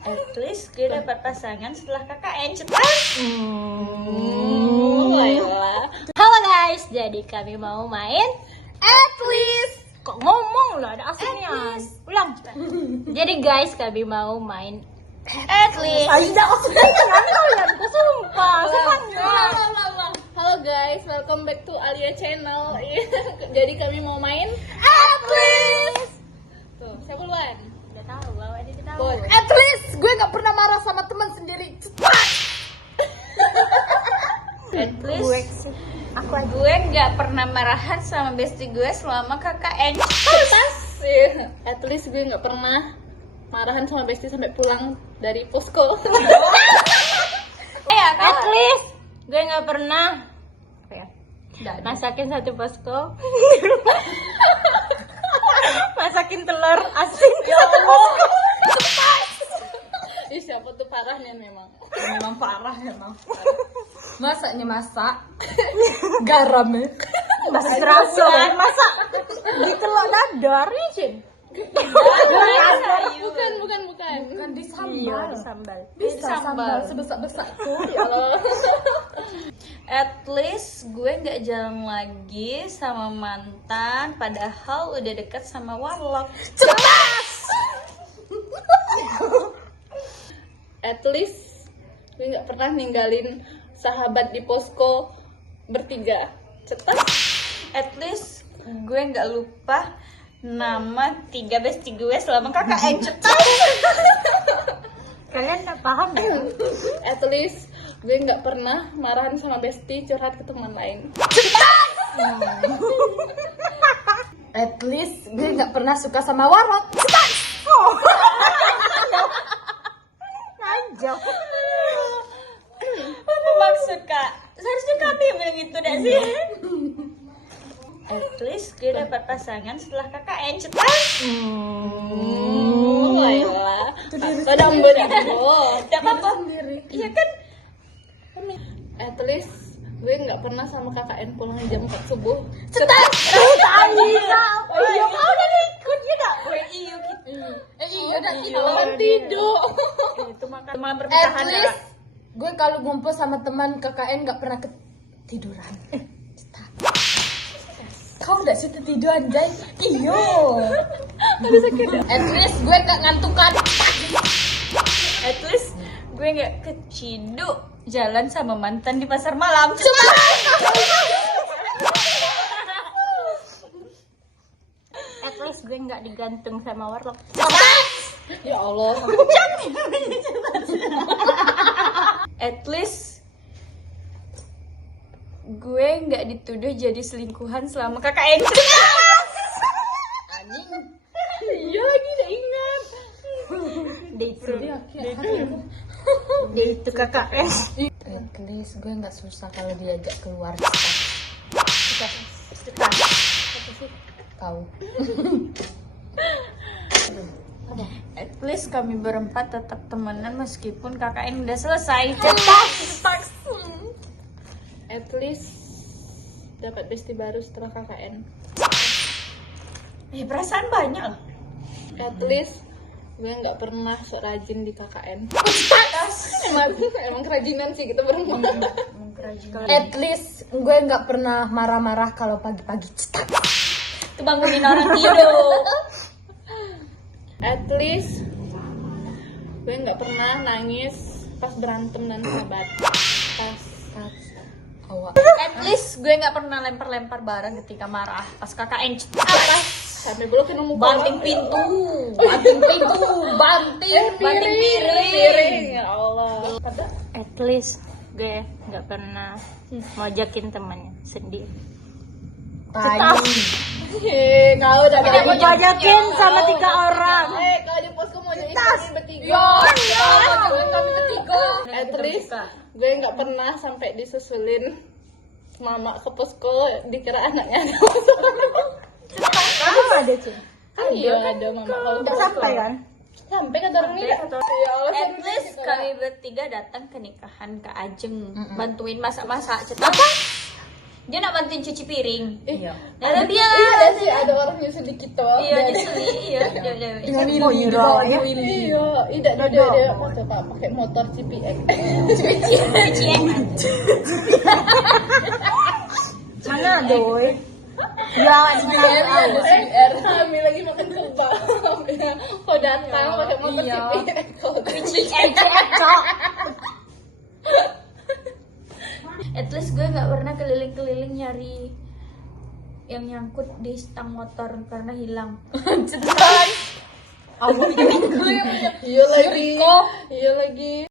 At least gue dapat pasangan setelah KKN cepat. Halo guys, jadi kami mau main At least. Kok ngomong lah, ada aslinya. Ulang. Jadi guys, kami mau main At least. Aida, kalian sumpah. Halo guys, welcome back to Alia Channel. Jadi kami mau main At least. tuh, siapa duluan? Udah tahu, bawa dia tahu. Boleh. At least gue gak pernah marah sama teman sendiri. Cepat. At least gue nggak pernah marahan sama bestie gue selama KKN. At least gue nggak pernah marahan sama bestie sampai pulang dari posko. At least gue nggak pernah masakin satu posko. Masakin telur asin. Ya Allah. Ih, siapa tuh parahnya memang. Memang parah emang. Masaknya masak. Garamnya Masih terasa. Masak di telur dadarnya sih. Bukan. kan di Iya, sambal. sambal. Bisa sambal sebesar-besar tuh. Ya Allah. At least gue nggak jalan lagi sama mantan, padahal udah deket sama warlock. At least gue nggak pernah ninggalin sahabat di posko bertiga. Cepat. At least gue nggak lupa nama 3 bestie gue selama KKN. Cepat. Kalian udah paham ya? At least gue nggak pernah marahan sama bestie curhat ke teman lain. At least gue gak pernah suka sama warlock. Najak. Apa maksud kak? Seharusnya kami yang bilang itu dah sih. At least gue dapat pasangan setelah KKN. Cepat. Wah, kadang benar. Dapat apa? Sendiri. Iya kan? At least gue nggak pernah sama KKN pulang jam 4 subuh. Iya, kau udah ikut juga. Iya gitu. Iya udah Malam tidur. Itu malah At berpitahan ya. least gue kalau ngumpul sama teman KKN gak pernah ketiduran. Kau udah sudah tidur anjay. Iyo. At least gue gak ngantukan. At least gue nggak keciduk jalan sama mantan di pasar malam. At least gue nggak digantung sama warlock. Ya Allah. At least gue nggak dituduh jadi selingkuhan selama KKN. Anjing. Iya lagi udah ingat. Dia itu KKN. At least gue gak susah kalau diajak keluar. Tahu. At least kami berempat tetap temenan meskipun KKN udah selesai. At least dapat bestie baru setelah KKN. Perasaan banyak loh. At least gue nggak pernah sok rajin di KKN. emang kerajinan sih kita berempat. At least gue gak pernah marah-marah kalau pagi-pagi. Cetak. Itu bangunin orang tidur. At least gue nggak pernah nangis pas berantem dan sahabat. Pas Awak. At least gue nggak pernah lempar-lempar barang ketika marah pas KKN. sampai belum kena muka. Banting pintu, banting piring. Ya Allah. At least gue nggak pernah ngojakin temannya sendiri. Kau udah Mau ngojakin sama 3 orang. Kalau di posko mau jadi kami bertiga. Kami bertiga. At least gue nggak pernah sampai disusulin mama ke posko dikira anaknya ada. Kamu ada sih. Iya ada mama kalau Udah sampai kan? Sampai kata orang ini. Ya Allah. At least kami bertiga datang ke nikahan Kak Ajeng, bantuin masak-masak. Cetak. Dia nak bantuin cuci piring. Iya. Lalu dia Iya sih, ada orang nyusul di kita. iya nyeseli, iya. Dia. Dengan Willy di bawahnya. Iya, tidak dia pakai Pak, pakai motor CPX. Cuci Mana doi? Ya, Ada kami lagi makan kebab. Kau datang pakai motor Iya. CPX. cuci cok. At least gue nggak pernah keliling-keliling nyari yang nyangkut di stang motor karena hilang. Aku bikin gue yang Iya lagi. Iya lagi.